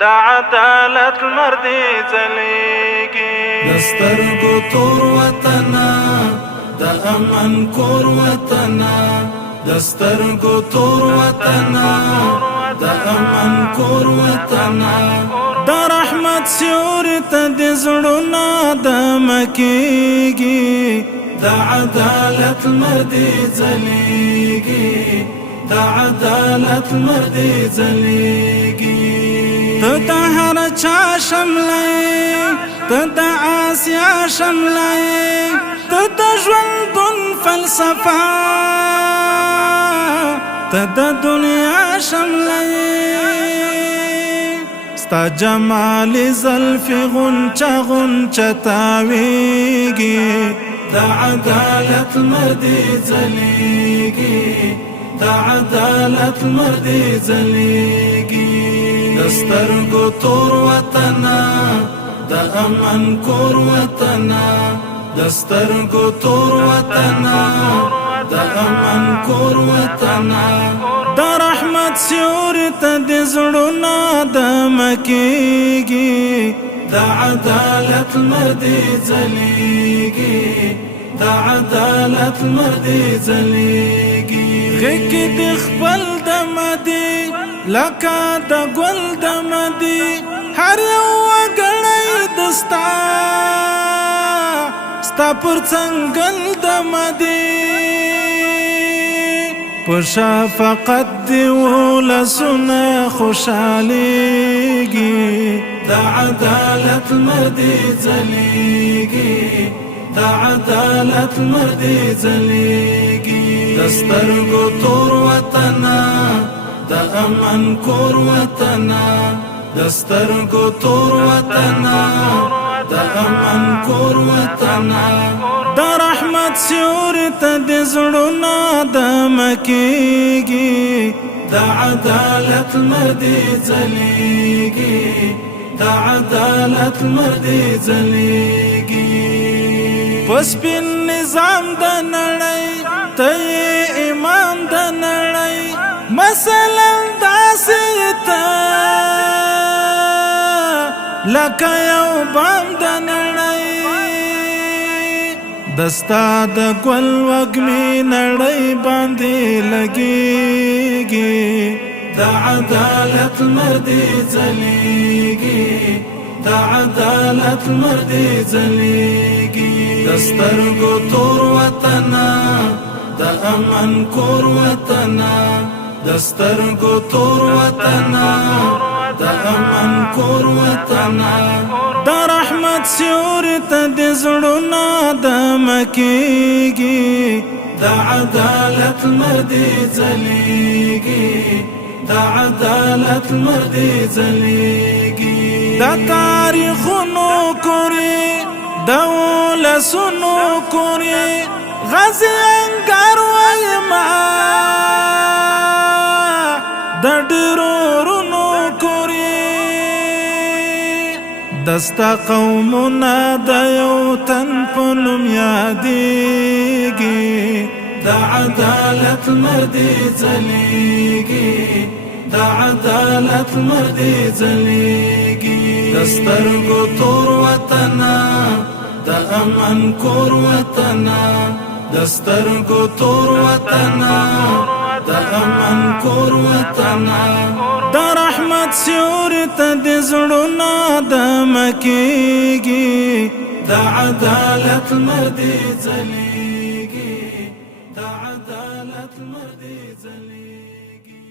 دا عدالت مردی ځلیږي دسترګو تور وطنا د امن کور وطنا دسترګو تور وطنا د امن کور وطنا د رحمت سیوري ته د زړونو د مکیږي د عدالت مردی ځلیږي د عدالت مردی ځلیږي ته د هر چا شملې ته د آسیا شملې ته د ژوندون فلسفه ته د دنیا شملې ستا جمال زلف غنچه غنچه تاویږي د عدالت مردی ځلیږي د عدالت مردی ځلیږي دسترګو تور وطنا د امن کور وطنا دسترګو تور وطنا د امن کور وطنا د رحمت سیوري ته د زړونو د مکیږي د عدالت مردی ځلیږي د عدالت مردی ځلیږي غږ د خپل د مدي لکه د ګل د مدي هر یو وګړی دستا ستا پر څنګل د مدي په شفقت دی ولسونه خوشحالیږي د عدالت مردی ځلیږي د عدالت مردی ځلیږي دسترګو تور وطنا د امن کور وطنا دسترګو تور وطنا د امن کور وطنا د رحمت سیوري ته د زړونو د مکیږي د عدالت مردی ځلیږي د عدالت مردی ځلیږي پس پین نظام د نړۍ ته امام د نړۍ مثلا داسې ته لکه یو بام د نړۍ دستا د ګل وږمې نړۍ باندې لګېږي د عدالت مردی ځلیږي د عدالت مردی ځلیږي دسترګو تور وطنا د امن کور وطنا دسترګو تور وطنا د امن کور وطنا د رحمت سیوري ته د زړونو د مکیږي د عدالت مردی ځلیږي د عدالت مردی ځلیږي د تاریخونو کورې د ولسونو کورې غازي انګار وایما د ډېرو ورونو کورې دستا قومونه د یو تن په نوم یادېږي د عدالت مردی ځلیږي د عدالت مردی ځلیږي دسترګو تور وطنا د امن کور وطنا دسترګو تور وطنا د امن کور وطنا د رحمت سیوري ته د زړونو د مکیږي د عدالت مردی ځلیږي د عدالت مردی ځلیږي